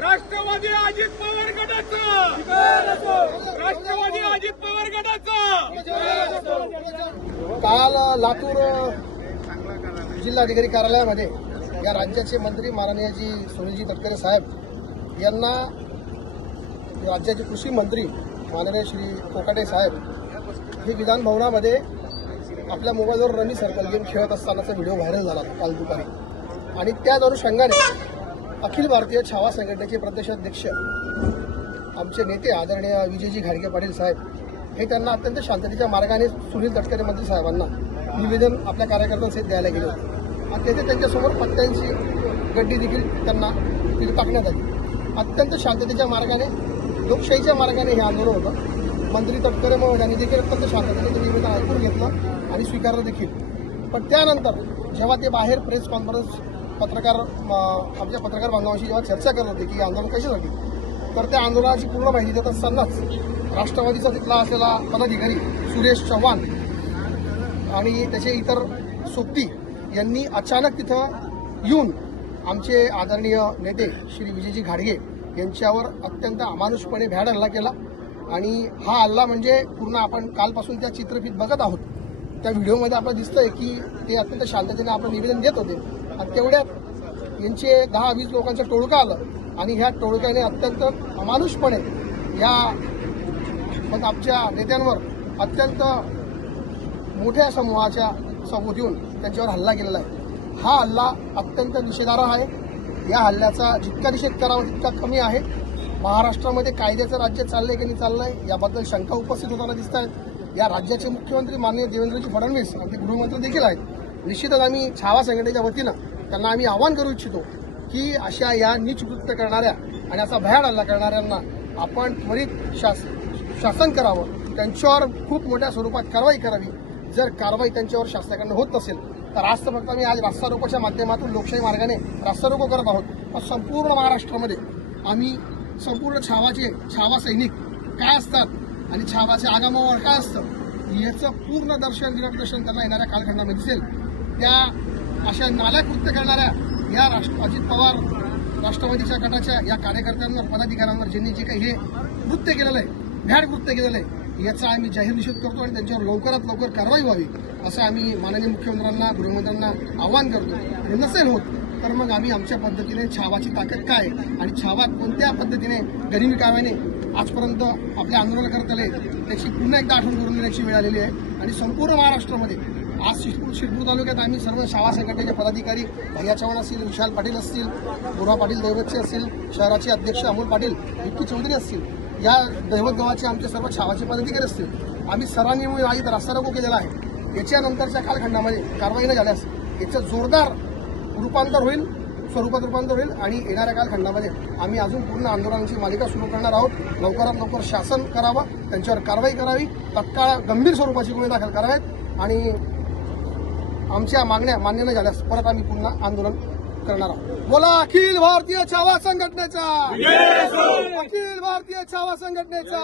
राष्ट्रवादी अजित पवार गटाचं! राष्ट्रवादी अजित पवार गटाचं! काल लातूर जिल्हाधिकारी कार्यालयामध्ये या राज्याचे मंत्री माननीय जी सुनीलजी तटकरे साहेब यांना राज्याचे कृषी मंत्री माननीय श्री कोकाटे साहेब हे विधान भवनामध्ये आपल्या मोबाईलवर रमी सर्कल गेम खेळत असतानाचा व्हिडिओ व्हायरल झाला काल दुपारी. आणि त्याच अनुषंगाने अखिल भारतीय छावा संघटनेचे प्रदेशाध्यक्ष आमचे नेते आदरणीय विजयजी घाडगे पाटील साहेब हे त्यांना अत्यंत शांततेच्या मार्गाने सुनील तटकरे मंत्री साहेबांना निवेदन आपल्या कार्यकर्त्यांसहित द्यायला गेले होते. आणि तेथे त्यांच्यासमोर पत्त्यांची गड्डी देखील त्यांना तिथे टाकण्यात आली. अत्यंत शांततेच्या मार्गाने लोकशाहीच्या मार्गाने हे आंदोलन होतं. मंत्री तटकरे महोदयांनी देखील अत्यंत शांततेचं निवेदन ऐकून घेतलं आणि स्वीकारलं देखील. पण त्यानंतर जेव्हा ते बाहेर प्रेस कॉन्फरन्स पत्रकार आमच्या पत्रकार बांधवांशी जेव्हा चर्चा करत होते की आंदोलन कशासाठी तर त्या आंदोलनाची पूर्ण माहिती देत असतानाच राष्ट्रवादीचा तिथला असलेला पदाधिकारी सुरेश चव्हाण आणि त्याचे इतर सोबती यांनी अचानक तिथं येऊन आमचे आदरणीय नेते श्री विजयजी घाडगे यांच्यावर अत्यंत अमानुषपणे भ्याड हल्ला केला आणि हा हल्ला म्हणजे पूर्ण आपण कालपासून त्या चित्रफित बघत आहोत. त्या व्हिडिओमध्ये आपल्याला दिसतंय की ते अत्यंत शांततेने आपलं निवेदन देत होते. आणि तेवढ्यात यांचे दहा वीस लोकांचं टोळकं आलं. आणि ह्या टोळक्याने अत्यंत अमानुषपणे या मग आमच्या नेत्यांवर अत्यंत मोठ्या समूहाच्या समोर येऊन त्यांच्यावर हल्ला केलेला आहे. हा हल्ला अत्यंत निषेधार्ह आहे. या हल्ल्याचा जितका निषेध करावा तितका कमी आहे. महाराष्ट्रामध्ये कायद्याचं राज्य चाललंय की नाही चाललंय याबद्दल शंका उपस्थित होताना दिसत आहेत या राज्याचे मुख्यमंत्री माननीय देवेंद्रजी फडणवीस आणि गृहमंत्री देखील आहेत. निश्चितच आम्ही छावा संघटनेच्या वतीनं त्यांना आम्ही आवाहन करू इच्छितो की अशा या निचकृत्य करणाऱ्या आणि असा भयाड हल्ला करणाऱ्यांना आपण त्वरित शास शासन करावं. त्यांच्यावर खूप मोठ्या स्वरूपात कारवाई करावी. जर कारवाई त्यांच्यावर शासनाकडनं होत नसेल तर आज तर फक्त आम्ही आज रास्तारोकोच्या माध्यमातून लोकशाही मार्गाने रास्तारोको करत आहोत. पण संपूर्ण महाराष्ट्रामध्ये आम्ही संपूर्ण छावाचे छावा सैनिक काय असतात आणि छावाचे आगामावर काय असतं याचं पूर्ण दर्शन विराट दर्शन त्यांना येणाऱ्या कालखंडामध्ये दिसेल. त्या अशा नाल्या कृत्य करणाऱ्या या राष्ट्र अजित पवार राष्ट्रवादीच्या गटाच्या या कार्यकर्त्यांवर पदाधिकाऱ्यांवर ज्यांनी जे काही हे कृत्य केलेलं आहे भ्याड कृत्य केलेलं आहे याचा आम्ही जाहीर निषेध करतो आणि त्यांच्यावर लवकरात लवकर कारवाई व्हावी असं आम्ही माननीय मुख्यमंत्र्यांना गृहमंत्र्यांना आवाहन करतो. आणि नसेल होत तर मग आम्ही आमच्या पद्धतीने छावाची ताकद काय आणि छावा कोणत्या पद्धतीने गरिबी काव्याने आजपर्यंत आपले आंदोलन करत आले त्याची पुन्हा एकदा आठवण करून देण्याची वेळ आलेली आहे. आणि संपूर्ण महाराष्ट्रामध्ये आज शिरपूर शिरपूर तालुक्यात आम्ही सर्व शाळा संघटनेचे पदाधिकारी भैया चव्हाण असतील विशाल पाटील असतील गुरा पाटील दैवतचे असतील शहराचे अध्यक्ष अमोल पाटील विक्की चौधरी असतील या दैवत गावाचे आमचे सर्व शाळाचे पदाधिकारी असतील. आम्ही सर्वांनी आई आज इथं रोको केलेला आहे. याच्यानंतरच्या कालखंडामध्ये कारवाई न झाल्यास याचं जोरदार रूपांतर होईल स्वरूपात रूपांतर होईल आणि येणाऱ्या कालखंडामध्ये आम्ही अजून पूर्ण आंदोलनांची मालिका सुरू करणार आहोत. लवकरात लवकर शासन करावं त्यांच्यावर कारवाई करावी तत्काळ गंभीर स्वरूपाची गुन्हे दाखल करावेत आणि आमच्या मागण्या मान्य न झाल्यास परत आम्ही पुन्हा आंदोलन करणार आहोत. बोला अखिल भारतीय छावा संघटनेचा! अखिल भारतीय छावा संघटनेचा!